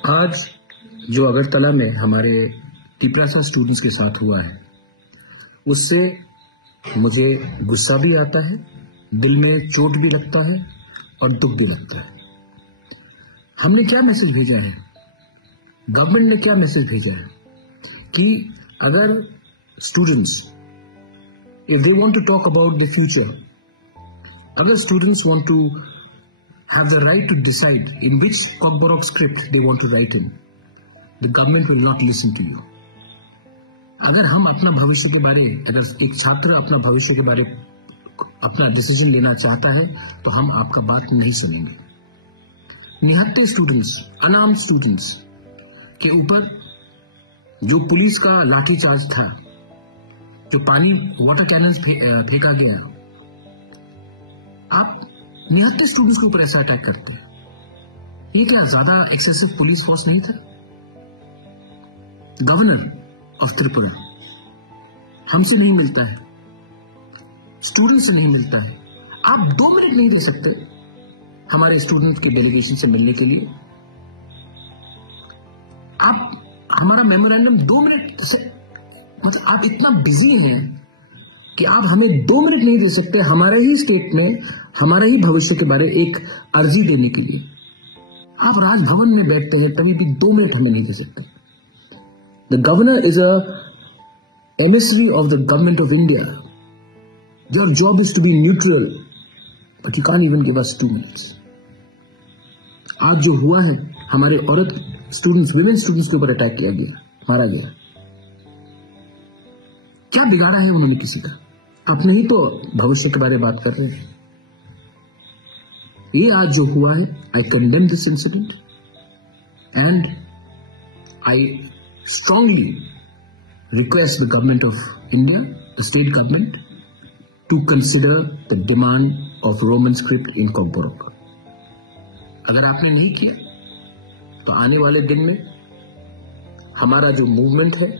आज जो अगरतला में हमारे तिपरासा स्टूडेंट्स के साथ हुआ है, उससे मुझे गुस्सा भी आता है, दिल में चोट भी लगता है और दुख भी लगता है। हमने क्या मैसेज भेजा है, गवर्नमेंट ने क्या मैसेज भेजा है कि अगर students if they want to talk about the future, अगर students want to have the right to decide in which Cockburrock script they want to write in, the government will not listen to you. अगर हम अपना भविष्य के बारे, अगर एक छात्र अपना भविष्य के बारे अपना डिसीजन लेना चाहता है तो हम आपका बात नहीं सुनेंगे। निहत्ते स्टूडेंट्स, अनार्म्ड स्टूडेंट्स के ऊपर जो पुलिस का लाठीचार्ज था, जो पानी वाटर कैनन फेंका गया, आप निहत्ते स्टूडेंट्स के ऊपर ऐसा अटैक करते हैं। ये क्या ज्यादा एक्सेसिव पुलिस फोर्स नहीं था? गवर्नर ऑफ त्रिपुरा हमसे नहीं मिलता है, स्टूडेंट से नहीं मिलता है। आप 2 मिनट नहीं दे सकते हमारे स्टूडेंट के डेलीगेशन से मिलने के लिए? आप हमारा मेमोरेंडम 2 मिनट से, मतलब आप इतना बिजी हैं कि आप हमें 2 मिनट नहीं दे सकते हमारे ही स्टेट में हमारा ही भविष्य के बारे एक अर्जी देने के लिए। आप राजभवन में बैठते हैं तभी भी 2 मिनट हमें नहीं दे सकते। The governor is a emissary of the government of India. Your job is to be neutral, but you can't even give us 2 minutes. आज जो हुआ है, हमारे औरत स्टूडेंट्स, विमेन स्टूडेंट्स के ऊपर अटैक किया गया, मारा गया। क्या बिगाड़ा है उन्होंने किसी का? अपने ही तो भविष्य के बारे में बात कर रहे हैं। ये आज जो हुआ है, I condemn this incident and I strongly request the government of India, the state government, to consider the demand of Roman script in Kokborok. अगर आपने नहीं किया तो आने वाले दिन में हमारा जो मूवमेंट है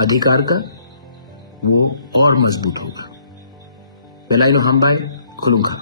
अधिकार का, वो और मजबूत होगा। वेलाइनो हमबाई खुलूंगा।